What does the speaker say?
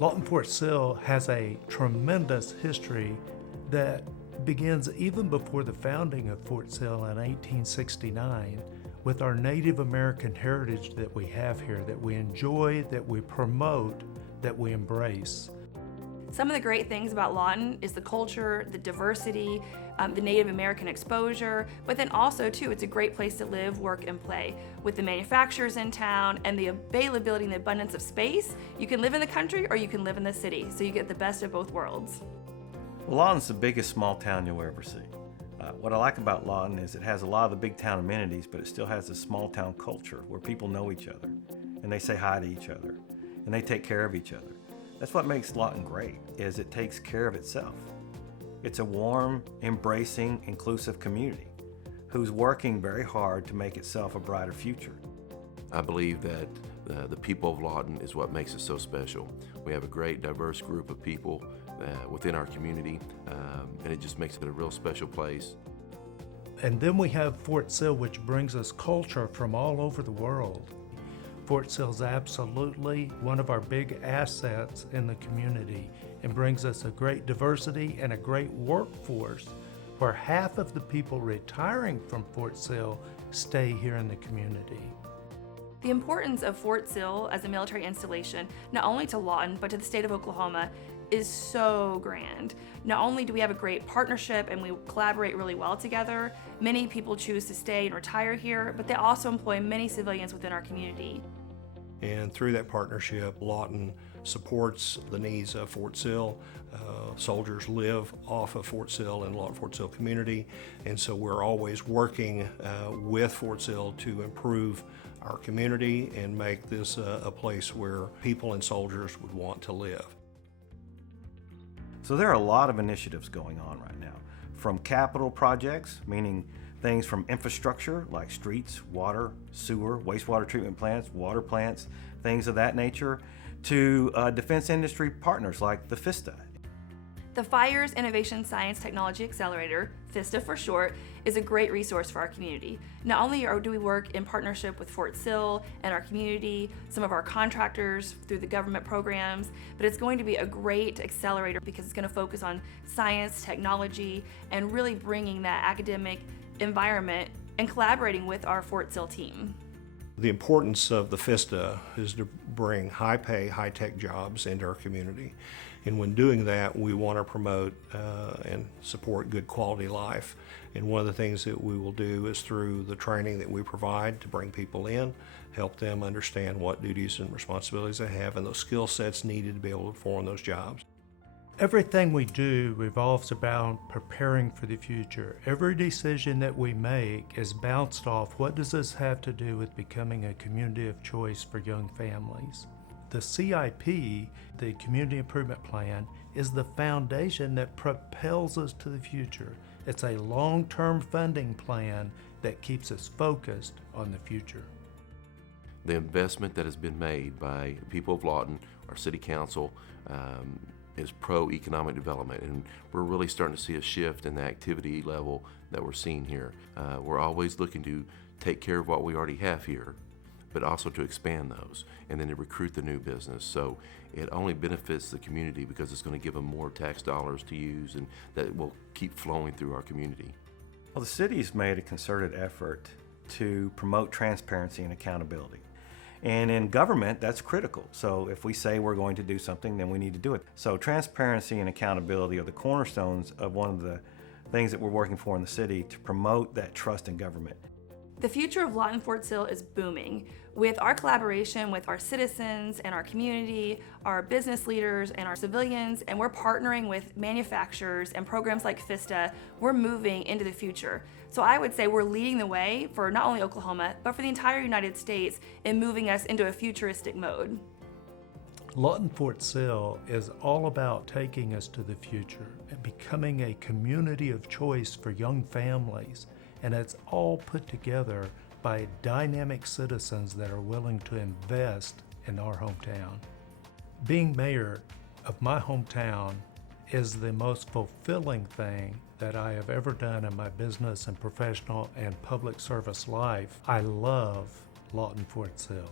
Lawton Fort Sill has a tremendous history that begins even before the founding of Fort Sill in 1869 with our Native American heritage that we have here, that we enjoy, that we promote, that we embrace. Some of the great things about Lawton is the culture, the diversity, the Native American exposure, but then also too, it's a great place to live, work, and play. With the manufacturers in town and the availability and the abundance of space, you can live in the country or you can live in the city, so you get the best of both worlds. Well, Lawton's the biggest small town you'll ever see. What I like about Lawton is it has a lot of the big town amenities, but it still has a small town culture where people know each other, and they say hi to each other, and they take care of each other. That's what makes Lawton great, is it takes care of itself. It's a warm, embracing, inclusive community who's working very hard to make itself a brighter future. I believe that the people of Lawton is what makes it so special. We have a great, diverse group of people within our community, and it just makes it a real special place. And then we have Fort Sill, which brings us culture from all over the world. Fort Sill's absolutely one of our big assets in the community and brings us a great diversity and a great workforce where half of the people retiring from Fort Sill stay here in the community. The importance of Fort Sill as a military installation, not only to Lawton, but to the state of Oklahoma, is so grand. Not only do we have a great partnership and we collaborate really well together, many people choose to stay and retire here, but they also employ many civilians within our community. And through that partnership, Lawton supports the needs of Fort Sill. Soldiers live off of Fort Sill and Lawton Fort Sill community, and so we're always working with Fort Sill to improve our community and make this a place where people and soldiers would want to live. So there are a lot of initiatives going on right now, from capital projects, meaning things from infrastructure like streets, water, sewer, wastewater treatment plants, water plants, things of that nature, to defense industry partners like the FISTA. The Fires Innovation Science Technology Accelerator, FISTA for short, is a great resource for our community. Not only do we work in partnership with Fort Sill and our community, some of our contractors through the government programs, but it's going to be a great accelerator because it's going to focus on science, technology, and really bringing that academic environment and collaborating with our Fort Sill team. The importance of the FISTA is to bring high-pay, high-tech jobs into our community. And when doing that, we want to promote and support good quality life. And one of the things that we will do is through the training that we provide to bring people in, help them understand what duties and responsibilities they have and those skill sets needed to be able to perform those jobs. Everything we do revolves around preparing for the future. Every decision that we make is bounced off, what does this have to do with becoming a community of choice for young families? The CIP, the Community Improvement Plan, is the foundation that propels us to the future. It's a long-term funding plan that keeps us focused on the future. The investment that has been made by the people of Lawton, our city council, is pro-economic development, and we're really starting to see a shift in the activity level that we're seeing here. We're always looking to take care of what we already have here, but also to expand those and then to recruit the new business. So it only benefits the community because it's going to give them more tax dollars to use, and that will keep flowing through our community. Well, the city's made a concerted effort to promote transparency and accountability. And in government, that's critical. So if we say we're going to do something, then we need to do it. So transparency and accountability are the cornerstones of one of the things that we're working for in the city to promote that trust in government. The future of Lawton Fort Sill is booming. With our collaboration with our citizens and our community, our business leaders and our civilians, and we're partnering with manufacturers and programs like FISTA, we're moving into the future. So I would say we're leading the way for not only Oklahoma, but for the entire United States in moving us into a futuristic mode. Lawton Fort Sill is all about taking us to the future and becoming a community of choice for young families. And it's all put together by dynamic citizens that are willing to invest in our hometown. Being mayor of my hometown is the most fulfilling thing that I have ever done in my business and professional and public service life. I love Lawton Fort Sill.